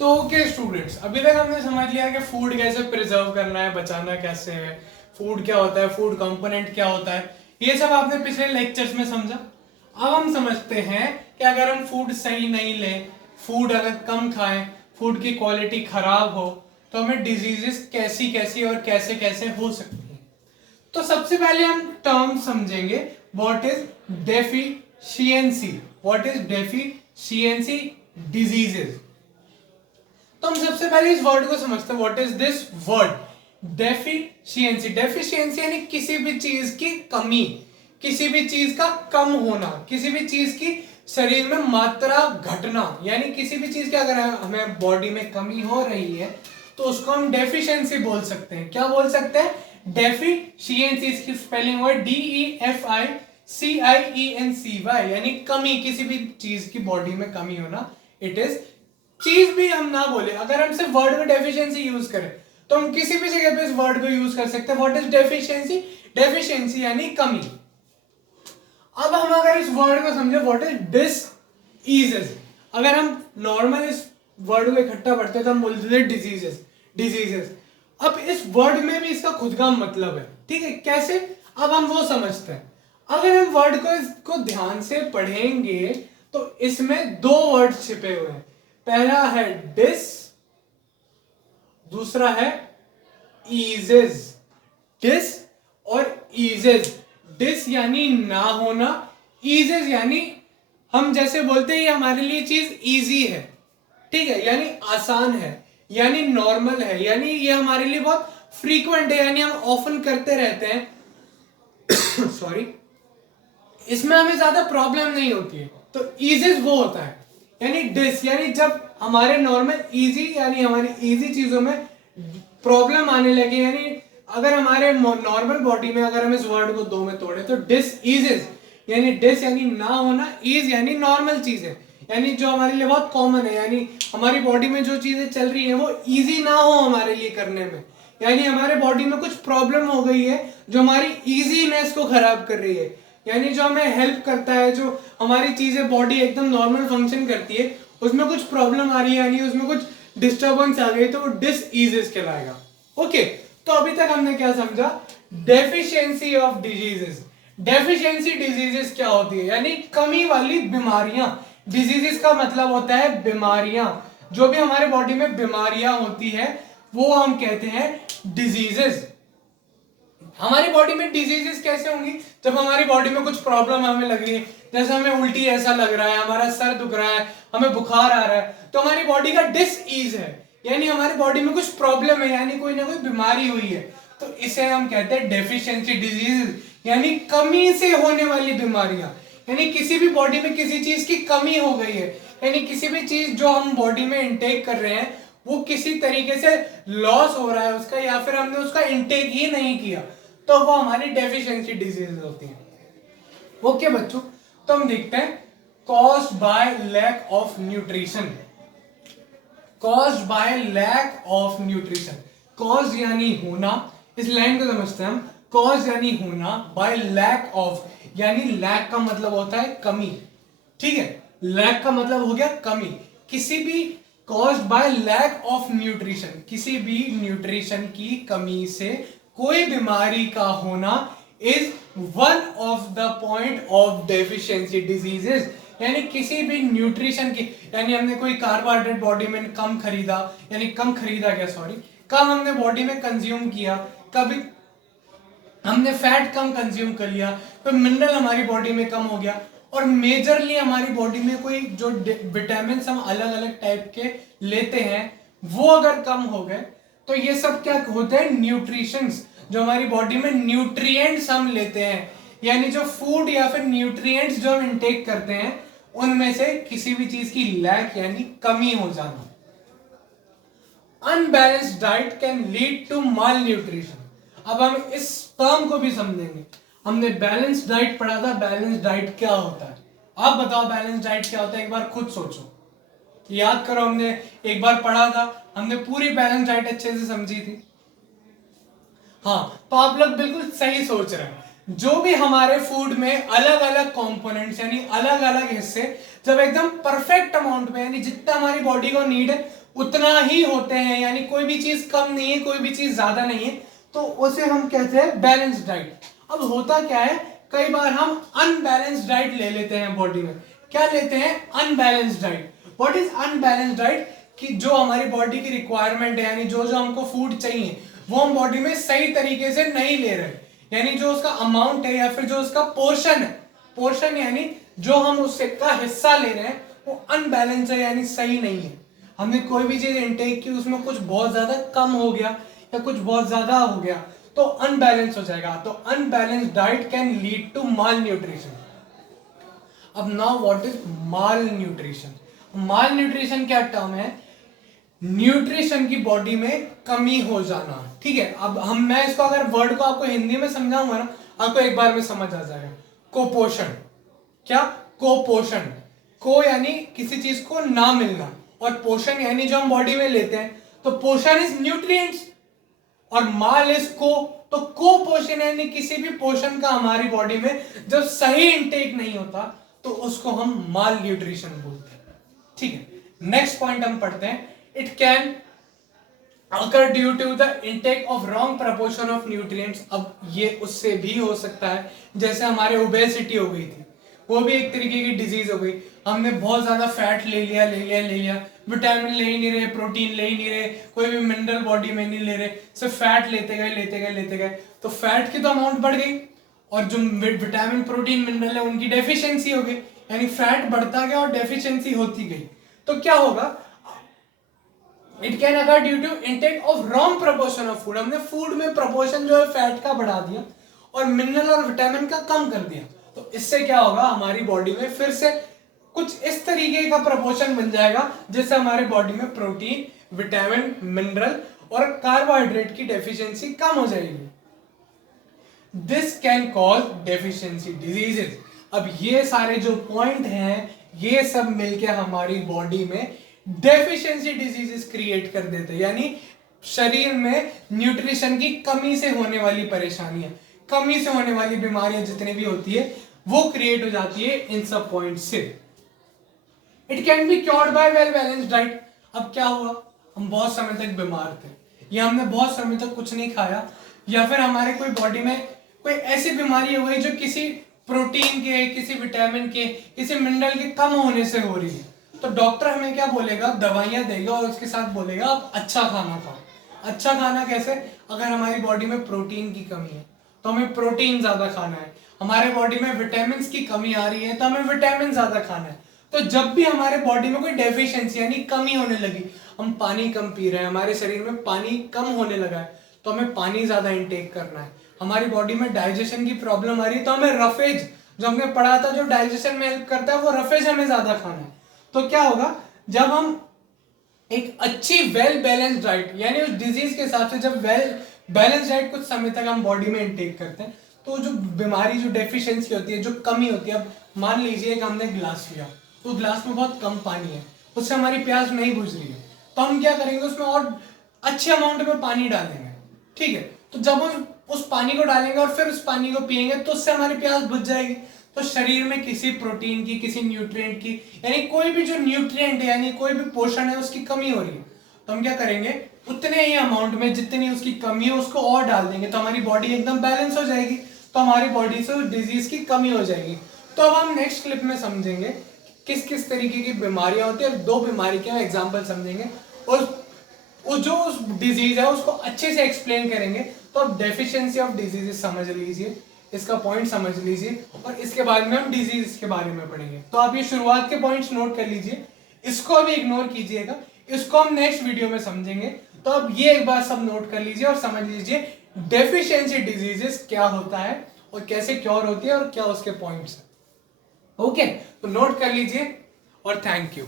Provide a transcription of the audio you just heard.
तो okay students, अभी तक हमने समझ लिया कि फूड कैसे प्रिजर्व करना है, बचाना कैसे है, फूड क्या होता है, फूड कंपोनेंट क्या होता है, ये सब आपने पिछले लेक्चर्स में समझा। अब हम समझते हैं कि अगर हम फूड सही नहीं लें, फूड अगर कम खाएं, फूड की क्वालिटी खराब हो, तो हमें डिजीजेस कैसी कैसी और कैसे कैसे हो सकती हैं। तो सबसे पहले हम टर्म समझेंगे, what is deficiency, what is deficiency diseases. तो हम सबसे पहले इस वर्ड को समझते हैं, what is this word deficiency. Deficiency यानी किसी भी चीज की कमी, किसी भी चीज का कम होना, किसी भी चीज की शरीर में मात्रा घटना, यानी किसी भी चीज की अगर हमें बॉडी में कमी हो रही है तो उसको हम डेफिशिएंसी बोल सकते हैं। क्या बोल सकते हैं? डेफिशिएंसी। इसकी स्पेलिंग है DEFICIENCY, यानी कमी, किसी भी चीज की बॉडी में कमी होना। इट इज, चीज भी हम ना बोले, अगर हम सिर्फ वर्ड में डेफिशिएंसी यूज करें तो हम किसी भी जगह पे इस वर्ड को यूज कर सकते हैं। What is deficiency? डेफिशिएंसी यानी कमी। अब हम अगर इस वर्ड को समझे, व्हाट इज डिसीजेस, अगर हम नॉर्मल इस वर्ड को इकट्ठा पढ़ते हैं तो हम बोलते थे डिजीजेस, डिजीजेस। अब इस वर्ड में भी इसका खुद का मतलब है, ठीक है? कैसे? अब हम वो समझते हैं। अगर हम वर्ड को ध्यान से पढ़ेंगे तो इसमें दो वर्ड छिपे हुए हैं। पहला है डिस, दूसरा है ईजेस। डिस और ईजेस। डिस यानी ना होना, ईजेस यानी हम जैसे बोलते हैं ये हमारे लिए चीज इजी है, ठीक है, यानी आसान है, यानी नॉर्मल है, यानी ये हमारे लिए बहुत फ्रीक्वेंट है, यानी हम ऑफन करते रहते हैं सॉरी, इसमें हमें ज्यादा प्रॉब्लम नहीं होती है। तो ईजेस वो होता है। यानी डिस यानी जब हमारे नॉर्मल इजी, यानी हमारी इजी चीजों में प्रॉब्लम आने लगे, यानी अगर हमारे नॉर्मल बॉडी में अगर हम इस वर्ड को दो में तोड़े तो डिस ईजेस, यानी डिस यानी ना होना, ईज यानी नॉर्मल चीज है, यानी जो हमारे लिए बहुत कॉमन है, यानी हमारी बॉडी में जो चीजें चल रही है वो इजी ना हो हमारे लिए करने में, यानी हमारे बॉडी में कुछ प्रॉब्लम हो गई है जो हमारी इजीनेस को खराब कर रही है, यानी जो हमें हेल्प करता है, जो हमारी चीजें बॉडी एकदम नॉर्मल फंक्शन करती है, उसमें कुछ प्रॉब्लम आ रही है, यानी उसमें कुछ डिस्टर्बेंस आ गई, तो वो डिसीजेस कहलाएगा। ओके, तो अभी तक हमने क्या समझा? Deficiency of diseases. Deficiency diseases क्या होती है? यानी कमी वाली बीमारियां। डिजीजेस का मतलब होता है बीमारियां। जो भी हमारे बॉडी में बीमारियां होती है वो हम कहते हैं डिजीजेस। हमारी बॉडी में डिजीजेस कैसे होंगी? जब हमारी बॉडी में कुछ प्रॉब्लम हमें लग रही है, जैसे हमें उल्टी ऐसा लग रहा है, हमारा सर दुख रहा है, हमें बुखार आ रहा है, तो हमारी बॉडी का डिसईज है, यानी हमारी बॉडी में कुछ प्रॉब्लम है, यानी कोई ना कोई बीमारी हुई है, तो इसे हम कहते हैं डेफिशिएंसी डिजीज, यानी कमी से होने वाली बीमारियां। यानी किसी भी बॉडी में किसी चीज की कमी हो गई है, यानी किसी भी चीज जो हम बॉडी में इनटेक कर रहे हैं वो किसी तरीके से लॉस हो रहा है उसका, या फिर हमने उसका इनटेक ही नहीं किया, तो वो हमारी डेफिशिएंसी डिजीज होती है। ओके बच्चों, तो हम देखते हैं caused by lack of nutrition. Caused by lack of nutrition. Cause यानी होना, इस लाइन को समझते हैं हम। कॉज यानी होना, बाय लैक ऑफ यानी लैक का मतलब होता है कमी, ठीक है? लैक का मतलब हो गया कमी। किसी भी caused by lack of nutrition, किसी भी न्यूट्रिशन की कमी से कोई बीमारी का होना is one of the point of deficiency diseases. यानी किसी भी न्यूट्रिशन की, यानी हमने कोई कार्बोहाइड्रेट बॉडी में कम खरीदा, यानी कम खरीदा क्या, सॉरी, कम हमने बॉडी में कंज्यूम किया, कभी हमने फैट कम कंज्यूम कर लिया, कोई मिनरल हमारी बॉडी में कम हो गया, और मेजरली हमारी बॉडी में कोई जो विटामिन हम अलग अलग टाइप के लेते हैं वो अगर कम हो गए, तो ये सब क्या होते हैं? न्यूट्रिशंस। जो हमारी बॉडी में न्यूट्रिएंट्स हम लेते हैं, यानी जो फूड या फिर न्यूट्रिएंट्स जो हम इनटेक करते हैं उनमें से किसी भी चीज की लैक यानी कमी हो जाना। Unbalanced diet can lead to malnutrition. अब हम इस टर्म को भी समझेंगे। हमने बैलेंस डाइट पढ़ा था, बैलेंस डाइट क्या होता है? आप बताओ बैलेंस डाइट क्या होता है, एक बार खुद सोचो, याद करो। हमने एक बार पढ़ा था, हमने पूरी बैलेंस डाइट अच्छे से समझी थी। हाँ, तो आप लोग बिल्कुल सही सोच रहे हैं। जो भी हमारे फूड में अलग अलग कंपोनेंट्स यानी अलग अलग हिस्से जब एकदम परफेक्ट अमाउंट में, यानी जितना हमारी बॉडी को नीड है उतना ही होते हैं, यानी कोई भी चीज कम नहीं है, कोई भी चीज ज्यादा नहीं है, तो उसे हम कहते हैं बैलेंस्ड डाइट। अब होता क्या है, कई बार हम अनबैलेंस्ड डाइट ले लेते हैं बॉडी में। क्या लेते हैं? Unbalanced diet. What is unbalanced diet? कि जो हमारी बॉडी की रिक्वायरमेंट है, यानी जो जो हमको फूड चाहिए वो हम बॉडी में सही तरीके से नहीं ले रहे, यानी जो उसका अमाउंट है या फिर जो उसका पोर्शन है, पोर्शन यानी जो हम उससे का हिस्सा ले रहे हैं वो अनबैलेंस है, यानी सही नहीं है। हमने कोई भी चीज इनटेक की, उसमें कुछ बहुत ज्यादा कम हो गया या कुछ बहुत ज्यादा हो गया तो अनबैलेंस हो जाएगा। तो unbalance diet can lead to malnutrition. अब now what is malnutrition? Malnutrition क्या टर्म है? न्यूट्रिशन की बॉडी में कमी हो जाना। ठीक है, अब मैं इसको अगर वर्ड को आपको हिंदी में समझाऊंगा ना, आपको एक बार में समझ आ जाएगा। कुपोषण। क्या? कुपोषण। को यानी किसी चीज को ना मिलना, और पोषण यानी जो हम बॉडी में लेते हैं। तो पोषण इज न्यूट्रिएंट्स और माल इज को। तो कुपोषण यानी किसी भी पोषण का हमारी बॉडी में जब सही इंटेक नहीं होता तो उसको हम माल न्यूट्रिशन बोलते हैं। ठीक है, नेक्स्ट पॉइंट हम पढ़ते हैं। It can occur due to the intake of wrong proportion of nutrients। अब ये उससे भी हो सकता है, जैसे हमारे ओबेसिटी हो गई थी, वो भी एक तरीके की डिजीज हो गई। हमने बहुत ज्यादा फैट ले लिया, विटामिन ले ही नहीं रहे, प्रोटीन ले ही नहीं रहे, कोई भी मिनरल बॉडी में नहीं ले रहे, सिर्फ फैट लेते गए तो फैट की तो अमाउंट बढ़ गई, और जो विटामिन प्रोटीन मिनरल है उनकी डेफिशिएंसी हो गई, यानी फैट बढ़ता गया और डेफिशिएंसी होती गई। तो क्या होगा? It can occur due to intake of wrong proportion of food. हमने फूड में प्रोपोर्शन जो है फैट का बढ़ा दिया और मिनरल और विटामिन का कम कर दिया। तो इससे क्या होगा? हमारी बॉडी में फिर से कुछ इस तरीके का प्रोपोर्शन बन जाएगा जिससे हमारी बॉडी में प्रोटीन, विटामिन, मिनरल और कार्बोहाइड्रेट की डेफिशिएंसी कम हो जाएगी। This can cause deficiency diseases. अब ये सारे जो पॉइंट हैं ये सब मिलके हमारी बॉडी में डेफिशिएंसी डिजीजेस क्रिएट कर देते हैं, यानी शरीर में न्यूट्रिशन की कमी से होने वाली परेशानियां, कमी से होने वाली बीमारियां जितनी भी होती है वो क्रिएट हो जाती है इन सब पॉइंट से। It can be cured by well balanced diet. अब क्या हुआ? हम बहुत समय तक बीमार थे, या हमने बहुत समय तक कुछ नहीं खाया, या फिर हमारे कोई बॉडी में कोई ऐसी बीमारी हो गई जो किसी प्रोटीन के, किसी विटामिन के, किसी मिनरल के कम होने से हो रही है। तो डॉक्टर हमें क्या बोलेगा? दवाइयां देगा और उसके साथ बोलेगा आप अच्छा खाना खाओ। अच्छा खाना कैसे? अगर हमारी बॉडी में प्रोटीन की कमी है तो हमें प्रोटीन ज्यादा खाना है, हमारे बॉडी में विटामिन की कमी आ रही है तो हमें विटामिन ज्यादा खाना है। तो जब भी हमारे बॉडी में कोई डेफिशिएंसी यानी कमी होने लगी, हम पानी कम पी रहे हैं, हमारे शरीर में पानी कम होने लगा है, तो हमें पानी ज्यादा इंटेक करना है। हमारी बॉडी में डाइजेशन की प्रॉब्लम आ रही है तो हमें रफेज, जो हमने पढ़ा था जो डाइजेशन में हेल्प करता है, वो रफेज हमें ज्यादा खाना है। तो क्या होगा? जब हम एक अच्छी वेल बैलेंस डाइट, यानी उस डिजीज के हिसाब से जब वेल बैलेंस डाइट कुछ समय तक हम बॉडी में इंटेक करते हैं तो जो बीमारी, जो डेफिशिएंसी होती है, जो कमी होती है, अब मान लीजिए कि हमने गिलास लिया तो ग्लास में बहुत कम पानी है, उससे हमारी प्यास नहीं बुझ रही है, तो हम क्या करेंगे? उसमें और अच्छे अमाउंट में पानी डालेंगे। ठीक है, तो जब हम उस पानी को डालेंगे और फिर उस पानी को पिएंगे तो उससे हमारी प्यास बुझ जाएगी। तो शरीर में किसी प्रोटीन की, किसी न्यूट्रिएंट की, यानी कोई भी जो न्यूट्रिएंट है, यानी कोई भी पोषण है, उसकी कमी हो रही है, तो हम क्या करेंगे? उतने ही अमाउंट में जितनी उसकी कमी है उसको और डाल देंगे, तो हमारी बॉडी एकदम बैलेंस हो जाएगी, तो हमारी बॉडी से डिजीज की कमी हो जाएगी। तो अब हम नेक्स्ट क्लिप में समझेंगे किस किस तरीके की बीमारियां होती है, और 2 बीमारी के हम एग्जाम्पल समझेंगे, और जो उस डिजीज है उसको अच्छे से एक्सप्लेन करेंगे। तो अब डेफिशिएंसी ऑफ डिजीजेस समझ लीजिए, इसका पॉइंट समझ लीजिए, और इसके बाद में हम डिजीज के बारे में पढ़ेंगे। तो आप ये शुरुआत के पॉइंट्स नोट कर लीजिए, इसको अभी इग्नोर कीजिएगा, इसको हम नेक्स्ट वीडियो में समझेंगे। तो अब ये एक बार सब नोट कर लीजिए और समझ लीजिए डेफिशिएंसी डिजीजेस क्या होता है और कैसे क्योर होती है और क्या उसके पॉइंट्स है। ओके, तो नोट कर लीजिए और थैंक यू।